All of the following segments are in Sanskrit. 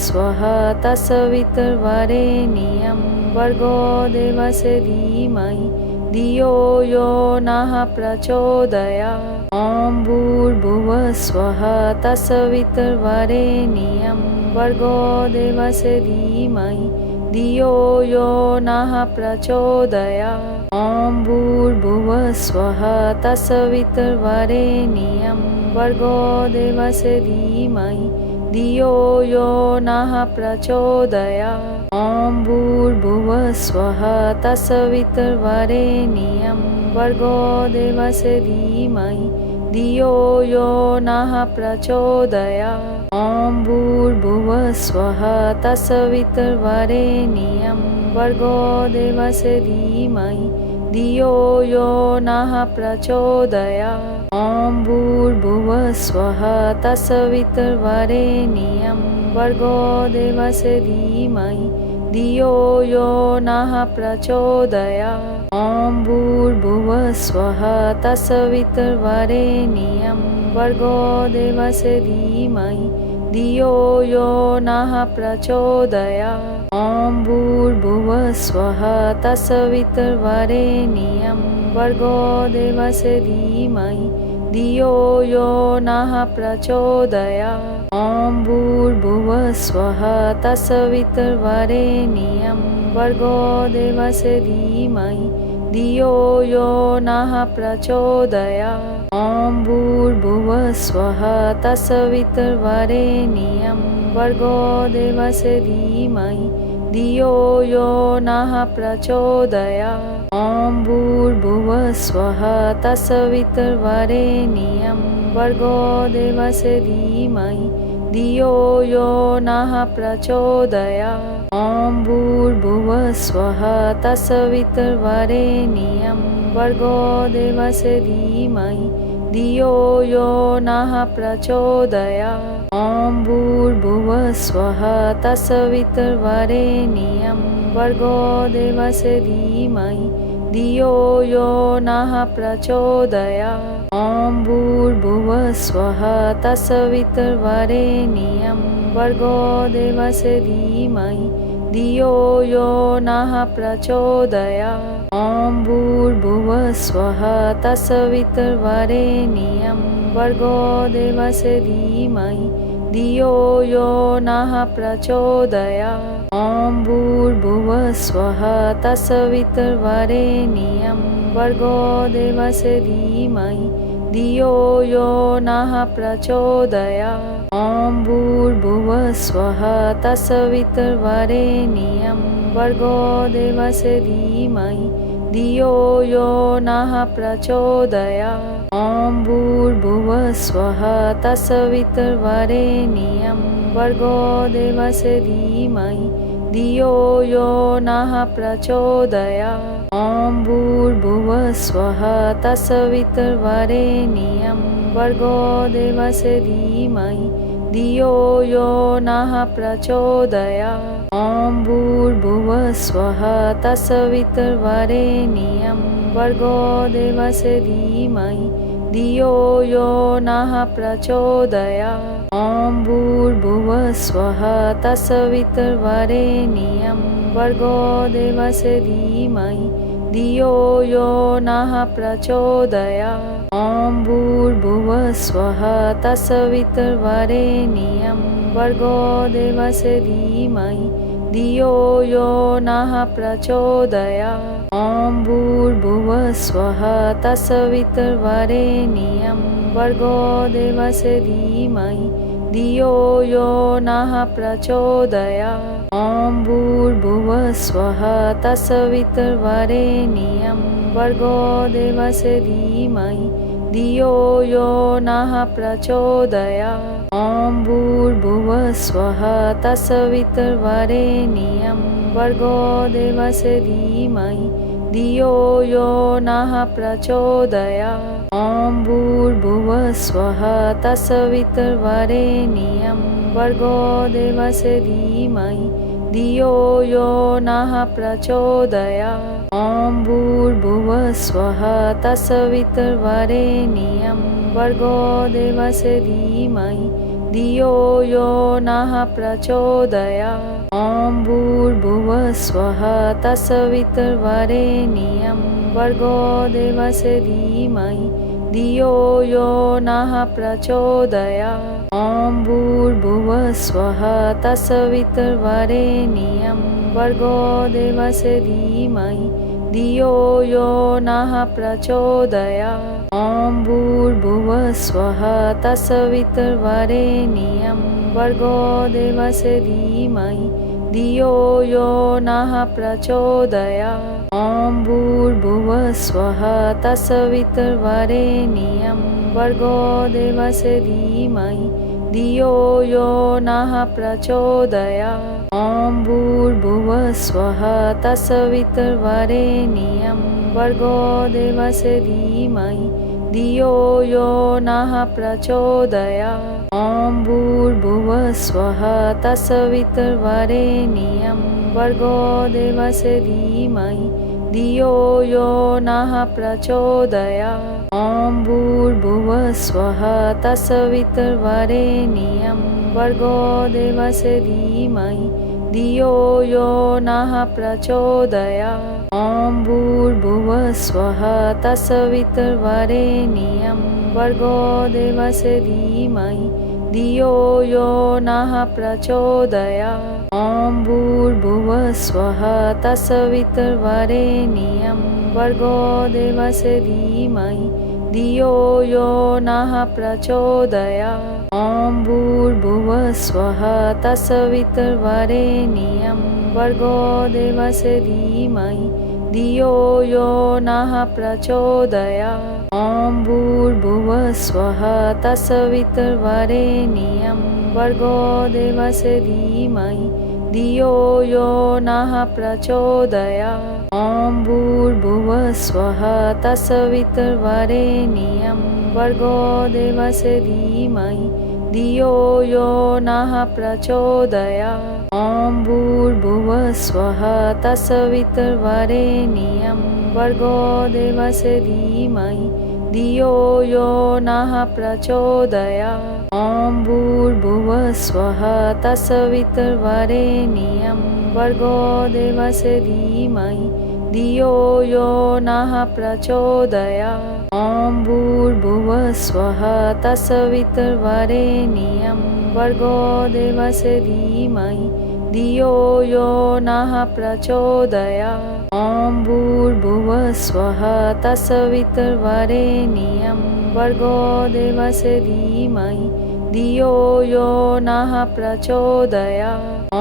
स्वः तत्सवितुर्वरेण्यं भर्गो देवस्य धीमहि धियो यो नः प्रचोदयात्। ॐ भूर्भुवः स्वः तत्सवितुर्वरेण्यं भर्गो देवस्य धीमहि धियो यो नः प्रचोदयात्। ॐ भूर्भुवः स्वः तत्सवितुर्वरेण्यं भर्गो देवस्य धीमहि धियो यो नः प्रचोदयात्। ॐ भूर्भुवः स्वः तत्सवितुर्वरेण्यं भर्गो देवस्य धीमहि धियो यो नः प्रचोदयात्। ॐ भूर्भुवः स्वः तत्सवितुर्वरेण्यं भर्गो देवस्य धीमहि धियो यो नः प्रचोदयात्। ॐ भूर्भुवः स्वः तत्सवितुर्वरेण्यं भर्गो देवस्य धीमहि धियो यो नः प्रचोदयात्। ॐ भूर्भुवः स्वः तत्सवितुर्वरेण्यं भर्गो देवस्य धीमहि धियो यो नः प्रचोदयात्। ॐ भूर्भुवः स्वः तत्सवितुर्वरेण्यं भर्गो देवस्य धीमहि धियो यो नः प्रचोदयात्। ॐ भूर्भुवः स्वः तत्सवितुर्वरेण्यं भर्गो देवस्य धीमहि धियो यो नः प्रचोदयात्। ॐ भूर्भुवः स्वः तत्सवितुर्वरेण्यं भर्गो देवस्य धीमहि धियो यो नः प्रचोदयात्। ॐ भूर्भुवः स्वः तत्सवितुर्वरेण्यं भर्गो देवस्य धीमहि धियो यो नः प्रचोदयात्। ॐ भूर्भुवः स्वः तत्सवितुर्वरेण्यं भर्गो देवस्य धीमहि धियो यो नः प्रचोदयात्। ॐ भूर्भुवः स्वः तत्सवितुर्वरेण्यं भर्गो देवस्य धीमहि धियो यो नः प्रचोदयात्। ॐ भूर्भुवः स्वः तत्सवितुर्वरेण्यं भर्गो देवस्य धीमहि धियो यो नः प्रचोदयात्। ॐ भूर्भुवः स्वः तत्सवितुर्वरेण्यं भर्गो देवस्य धीमहि धियो यो नः प्रचोदयात्। ॐ भूर्भुवः स्वः तत्सवितुर्वरेण्यं भर्गो देवस्य धीमहि धियो यो नः प्रचोदयात्। ॐ भूर्भुवः स्वः तत्सवितुर्वरेण्यं भर्गो देवस्य धीमहि धियो यो नः प्रचोदयात्। ॐ भूर्भुवः स्वः तत्सवितुर्वरेण्यं भर्गो देवस्य धीमहि धियो यो नः प्रचोदयात्। ॐ भूर्भुवः स्वः तत्सवितुर्वरेण्यं भर्गो देवस्य धीमहि धियो यो नः प्रचोदयात्। ॐ भूर्भुवः स्वः तत्सवितुर्वरेण्यं भर्गो देवस्य धीमहि धियो यो नः प्रचोदयात्। ॐ भूर्भुवः स्वः तत्सवितुर्वरेण्यं भर्गो देवस्य धीमहि धियो यो नः प्रचोदयात्। ॐ भूर्भुवः स्वः तत्सवितुर्वरेण्यं भर्गो देवस्य धीमहि धियो यो नः प्रचोदयात्। ॐ भूर्भुवः स्वः तत्सवितुर्वरेण्यं भर्गो देवस्य धीमहि धियो यो नः प्रचोदयात्। ॐ भूर्भुवः स्वः तत्सवितुर्वरेण्यं भर्गो देवस्य धीमहि धियो यो नः प्रचोदयात्। ॐ भूर्भुवः स्वः तत्सवितुर्वरेण्यं भर्गो देवस्य धीमहि धियो यो नः प्रचोदयात्। ॐ भूर्भुवः स्वः तत्सवितुर्वरेण्यं भर्गो देवस्य धीमहि धियो यो नः प्रचोदयात्। ॐ भूर्भुवः स्वः तत्सवितुर्वरेण्यं भर्गो देवस्य धीमहि धियो यो नः प्रचोदयात्। ॐ भूर्भुवः स्वः तत्सवितुर्वरेण्यं भर्गो देवस्य धीमहि धियो यो नः प्रचोदयात्। ॐ भूर्भुवः स्वः तत्सवितुर्वरेण्यं भर्गो देवस्य धीमहि धियो यो नः प्रचोदयात्। ॐ भूर्भुवः स्वः तत्सवितुर्वरेण्यं भर्गो देवस्य धीमहि धियो यो नः प्रचोदयात्। ॐ भूर्भुवः स्वः तत्सवितुर्वरेण्यं भर्गो देवस्य धीमहि धियो यो नः प्रचोदयात्। ॐ भूर्भुवः स्वः तत्सवितुर्वरेण्यं भर्गो देवस्य धीमहि धियो यो नः प्रचोदयात्। ॐ भूर्भुवः स्वः तत्सवितुर्वरेण्यं भर्गो देवस्य धीमहि धियो यो नः प्रचोदयात्। ॐ भूर्भुवः स्वः तत्सवितुर्वरेण्यं भर्गो देवस्य धीमहि धियो यो नः प्रचोदयात्। ॐ भूर्भुवः स्वः तत्सवितुर्वरेण्यं भर्गो देवस्य धीमहि धियो यो नः प्रचोदयात्। ॐ भूर्भुवः स्वः तत्सवितुर्वरेण्यं भर्गो देवस्य धीमहि धियो यो नः प्रचोदयात्। ॐ भूर्भुवः स्वः तत्सवितुर्वरेण्यं भर्गो देवस्य धीमहि धियो यो नः प्रचोदयात्। ॐ भूर्भुवः स्वः तत्सवितुर्वरेण्यं भर्गो देवस्य धीमहि धियो यो नः प्रचोदयात्। ॐ भूर्भुवः स्वः तत्सवितुर्वरेण्यं भर्गो देवस्य धीमहि धियो यो नः प्रचोदयात्। ॐ भूर्भुवः स्वः तत्सवितुर्वरेण्यं भर्गो देवस्य धीमहि धियो यो नः प्रचोदयात्। ॐ भूर्भुवः स्वः तत्सवितुर्वरेण्यं भर्गो देवस्य धीमहि धियो यो नः प्रचोदयात्। ॐ भूर्भुवः स्वः तत्सवितुर्वरेण्यं भर्गो देवस्य धीमहि धियो यो नः प्रचोदयात्। ॐ भूर्भुवः स्वः तत्सवितुर्वरेण्यं भर्गो देवस्य धीमहि धियो यो नः प्रचोदयात्। ॐ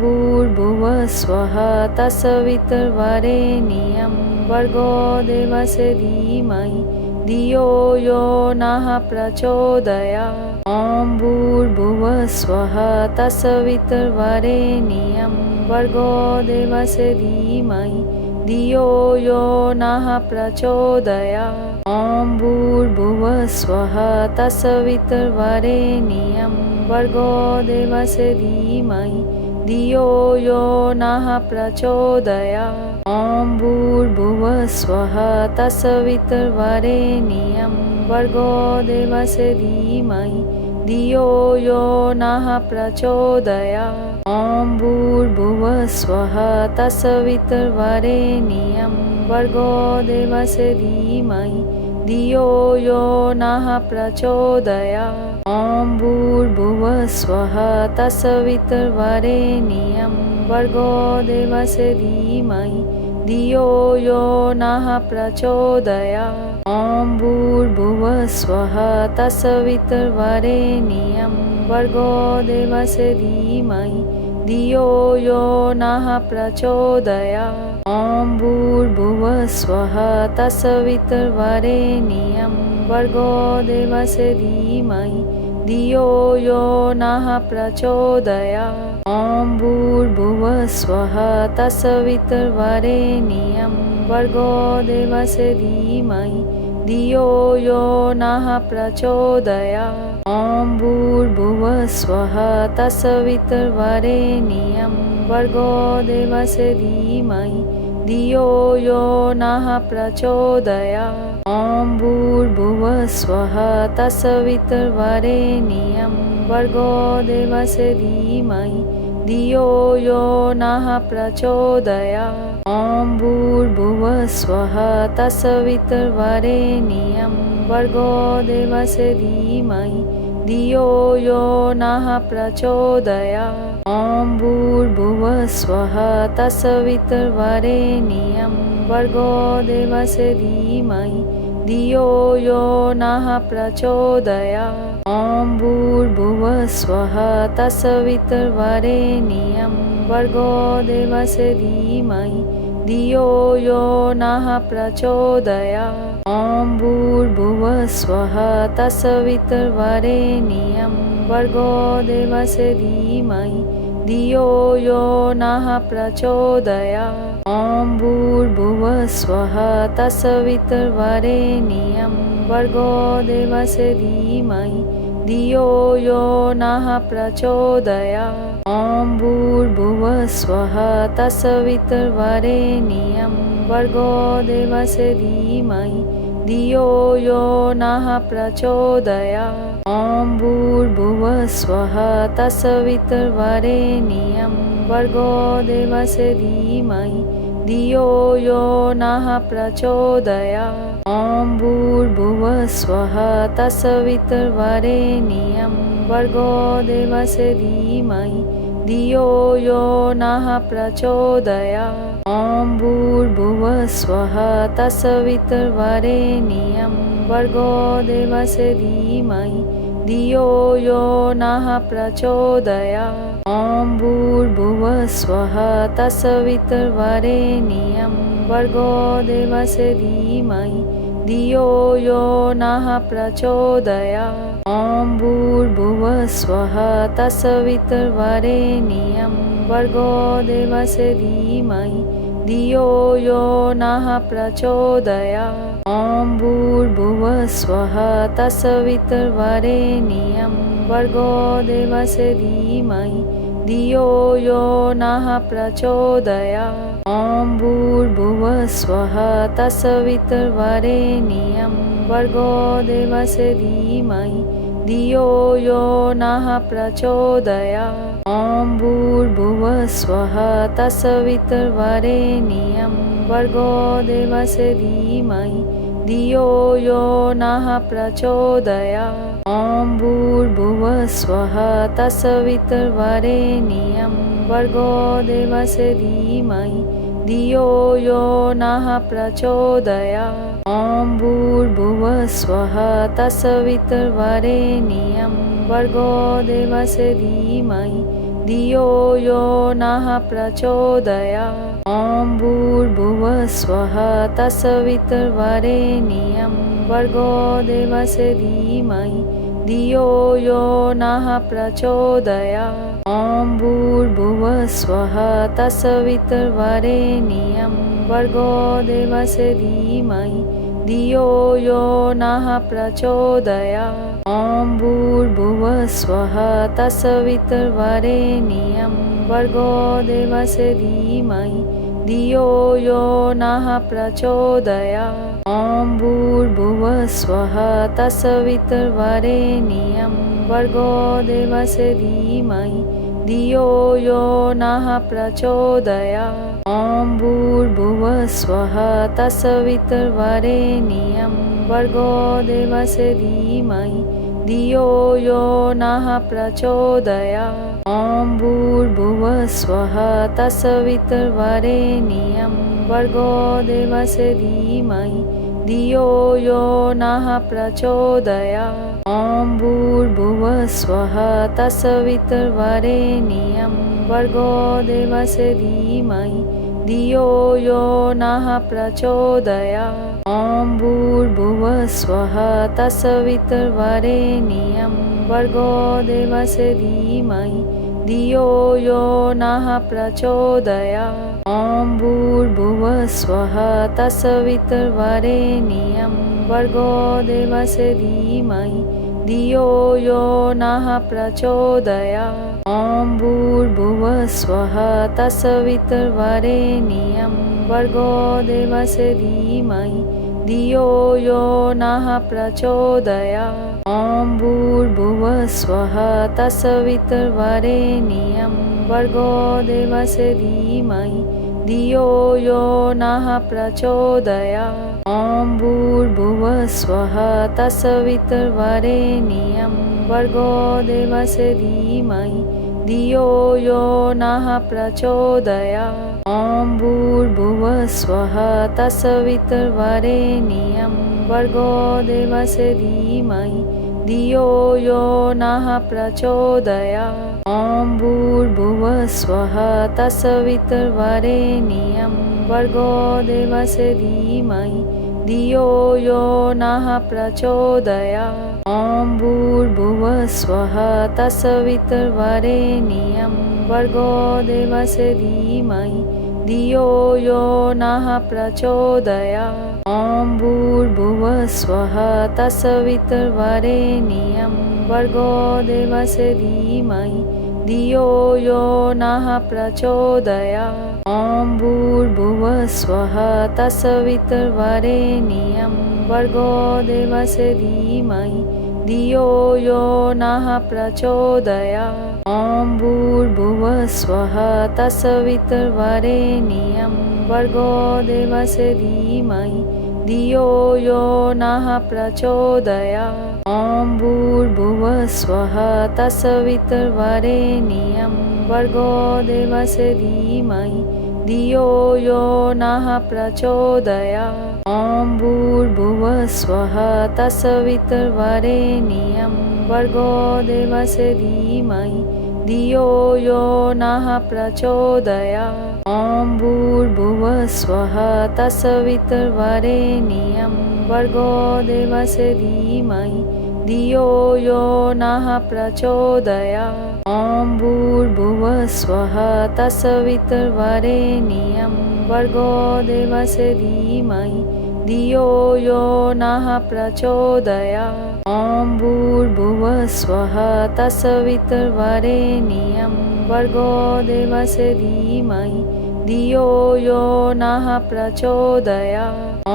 भूर्भुवः स्वः तत्सवितुर्वरेण्यं भर्गो देवस्य धीमहि धियो यो नः प्रचोदयात्। ॐ भूर्भुवः स्वः तत्सवितुर्वरेण्यं भर्गो देवस्य धीमहि धियो यो नः प्रचोदयात्। ॐ भूर्भुवः स्वः तत्सवितुर्वरेण्यं भर्गो देवस्य धीमहि धियो यो नः प्रचोदयात्। ॐ भूर्भुवः स्वः तत्सवितुर्वरेण्यं भर्गो देवस्य धीमहि धियो यो नः प्रचोदयात्। ॐ भूर्भुवः स्वः तत्सवितुर्वरेण्यं भर्गो देवस्य धीमहि धियो यो नः प्रचोदयात्। ॐ भूर्भुवः स्वः तत्सवितुर्वरेण्यं भर्गो देवस्य धीमहि धियो यो नः प्रचोदयात्। ॐ भूर्भुवः स्वः तत्सवितुर्वरेण्यं भर्गो देवस्य धीमहि धियो यो नः प्रचोदयात्। ॐ भूर्भुवः स्वः तत्सवितुर्वरेण्यं भर्गो देवस्य धीमहि धियो यो नः प्रचोदयात्। ॐ भूर्भुवः स्वः तत्सवितुर्वरेण्यं भर्गो देवस्य धीमहि धियो यो नः प्रचोदयात्। ॐ भूर्भुवः स्वः तत्सवितुर्वरेण्यं भर्गो देवस्य धीमहि धियो यो नः प्रचोदयात्। ॐ भूर्भुवः स्वः तत्सवितुर्वरेण्यं भर्गो देवस्य धीमहि धियो यो नः प्रचोदयात्। ॐ भूर्भुवस्वः तत्सवितुर्वरेण्यं भर्गो देवस्य धीमहि धियो यो नः प्रचोदयात्। ॐ भूर्भुवस्वः तत्सवितुर्वरेण्यं भर्गो देवस्य धीमहि धियो यो नः प्रचोदयात्। ॐ भूर्भुवस्वः तत्सवितुर्वरेण्यं भर्गो देवस्य धीमहि धियो यो नः प्रचोदयात्। ॐ भूर्भुवस्वः तत्सवितुर्वरेण्यं भर्गो देवस्य धीमहि धियो यो नः प्रचोदयात्। ॐ भूर्भुवस्वः तत्सवितुर्वरेण्यं भर्गो देवस्य धीमहि धियो यो नः प्रचोदयात्। ॐ भूर्भुवस्वः तत्सवितुर्वरेण्यं भर्गो देवस्य धीमहि धियो यो नः प्रचोदयात्। ॐ भूर्भुवस्वः तत्सवितुर्वरेण्यं भर्गो देवस्य धीमहि धियो यो नः प्रचोदयात्। ॐ भूर्भुवस्वः तत्सवितुर्वरेण्यं भर्गो देवस्य धीमहि धियो यो नः प्रचोदयात्। ॐ भूर्भुवस्वः तत्सवितुर्वरेण्यं भर्गो देवस्य धीमहि धियो यो नः प्रचोदयात्। ॐ भूर्भुवस्वः तत्सवितुर्वरेण्यं भर्गो देवस्य धीमहि धियो यो नः प्रचोदयात्। ॐ भूर्भुवस्वः तत्सवितुर्वरेण्यं भर्गो देवस्य धीमहि धियो यो नः प्रचोदयात्। ॐ भूर्भुवस्वः तत्सवितुर्वरेण्यं भर्गो देवस्य धीमहि धियो यो नः प्रचोदयात्। ॐ भूर्भुवस्वः तत्सवितुर्वरेण्यं भर्गो देवस्य धीमहि धियो यो नः प्रचोदयात्। ॐ भूर्भुवस्वः तत्सवितुर्वरेण्यं भर्गो देवस्य धीमहि धियो यो नः प्रचोदयात्। ॐ भूर्भुवस्वः तत्सवितुर्वरेण्यं भर्गो देवस्य धीमहि धियो यो नः प्रचोदयात्। ॐ भूर्भुवस्वः तत्सवितुर्वरेण्यं भर्गो देवस्य धीमहि धियो यो नः प्रचोदयात्। ॐ भूर्भुवस्वः तत्सवितुर्वरेण्यं भर्गो देवस्य धीमहि धियो यो नः प्रचोदयात्। ॐ भूर्भुवस्वः तत्सवितुर्वरेण्यं भर्गो देवस्य धीमहि धियो यो नः प्रचोदयात्। ॐ भूर्भुवस्वः तत्सवितुर्वरेण्यं भर्गो देवस्य धीमहि धियो यो नः प्रचोदयात्। ॐ भूर्भुवस्वः तत्सवितुर्वरेण्यं भर्गो देवस्य धीमहि धियो यो नः प्रचोदयात्। ॐ भूर्भुवस्वः तत्सवितुर्वरेण्यं भर्गो देवस्य धीमहि धियो यो नः प्रचोदयात्। ॐ भूर्भुवस्वः तत्सवितुर्वरेण्यं भर्गो देवस्य धीमहि धियो यो नः प्रचोदयात्। ॐ भूर्भुवस्वः तत्सवितुर्वरेण्यं भर्गो देवस्य धीमहि धियो यो नः प्रचोदयात्। ॐ भूर्भुवस्वः तत्सवितुर्वरेण्यं भर्गो देवस्य धीमहि धियो यो नः प्रचोदयात्। ॐ भूर्भुवस्वः तत्सवितुर्वरेण्यं भर्गो देवस्य धीमहि धियो यो नः प्रचोदयात्। ॐ भूर्भुवस्वः तत्सवितुर्वरेण्यं भर्गो देवस्य धीमहि धियो यो नः प्रचोदयात्। ॐ भूर्भुवः स्वः तत्सवितुर्वरेण्यं भर्गो देवस्य धीमहि धियो यो नः प्रचोदयात्। ॐ भूर्भुवः स्वः तत्सवितुर्वरेण्यं भर्गो देवस्य धीमहि धियो यो नः प्रचोदयात्। ॐ भूर्भुवः स्वः तत्सवितुर्वरेण्यं भर्गो देवस्य धीमहि धियो यो नः प्रचोदयात्। ॐ भूर्भुवः स्वः तत्सवितुर्वरेण्यं भर्गो देवस्य धीमहि धियो यो नः प्रचोदयात्। ॐ भूर्भुवः स्वः तत्सवितुर्वरेण्यं भर्गो देवस्य धीमहि धियो यो नः प्रचोदयात्। ॐ भूर्भुवः स्वः तत्सवितुर्वरेण्यं भर्गो देवस्य धीमहि धियो यो नः प्रचोदयात्। ॐ भूर्भुवः स्वः तत्सवितुर्वरेण्यं भर्गो देवस्य धीमहि धियो यो नः प्रचोदयात्। ॐ भूर्भुवः स्वः तत्सवितुर्वरेण्यं भर्गो देवस्य धीमहि धियो यो नः प्रचोदयात्। ॐ भूर्भुवः स्वः तत्सवितुर्वरेण्यं भर्गो देवस्य धीमहि धियो यो नः प्रचोदयात्। ॐ भूर्भुवः स्वः तत्सवितुर्वरेण्यं भर्गो देवस्य धीमहि धियो यो नः प्रचोदयात्। ॐ भूर्भुवः स्वः तत्सवितुर्वरेण्यं भर्गो देवस्य धीमहि धियो यो नः प्रचोदयात्। ॐ भूर्भुवः स्वः तत्सवितुर्वरेण्यं भर्गो देवस्य धीमहि धियो यो नः प्रचोदयात्। ॐ भूर्भुवः स्वः तत्सवितुर्वरेण्यं भर्गो देवस्य धीमहि धियो यो नः प्रचोदयात्। ॐ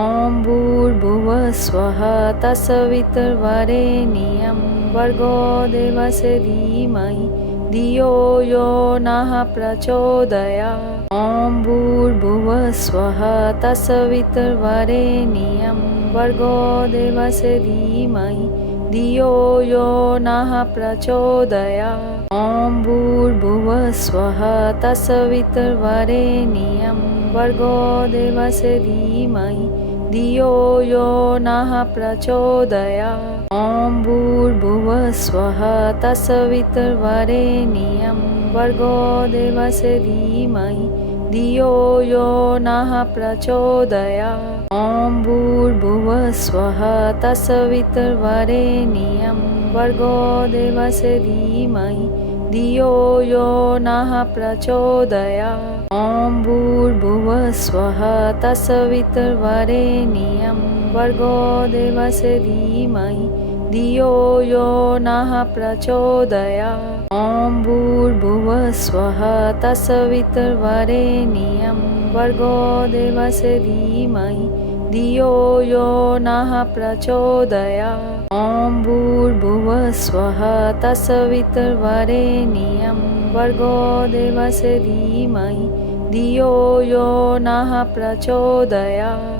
भूर्भुवः स्वः तत्सवितुर्वरेण्यं भर्गो देवस्य धीमहि धियो यो नः प्रचोदयात्। ॐ भूर्भुवः स्वः तत्सवितुर्वरेण्यं भर्गो देवस्य धीमहि धियो यो नः प्रचोदयात्। ॐ भूर्भुवः स्वः तत्सवितुर्वरेण्यं भर्गो देवस्य धीमहि धियो यो नः प्रचोदयात्। ॐ भूर्भुवः स्वः तत्सवितुर्वरेण्यं भर्गो देवस्य धीमहि धियो यो नः प्रचोदयात्। ॐ भूर्भुवः स्वः तत्सवितुर्वरेण्यं भर्गो देवस्य धीमहि धियो यो नः प्रचोदयात्। ॐ भूर्भुवः स्वः तत्सवितुर्वरेण्यं भर्गो देवस्य धीमहि धियो यो नः प्रचोदयात्। ॐ भूर्भुवः स्वः तत्सवितुर्वरेण्यं भर्गो देवस्य धीमहि धियो यो नः प्रचोदयात्। ॐ भूर्भुवः स्वः तत्सवितुर्वरेण्यं भर्गो देवस्य धीमहि धियो यो नः प्रचोदयात्।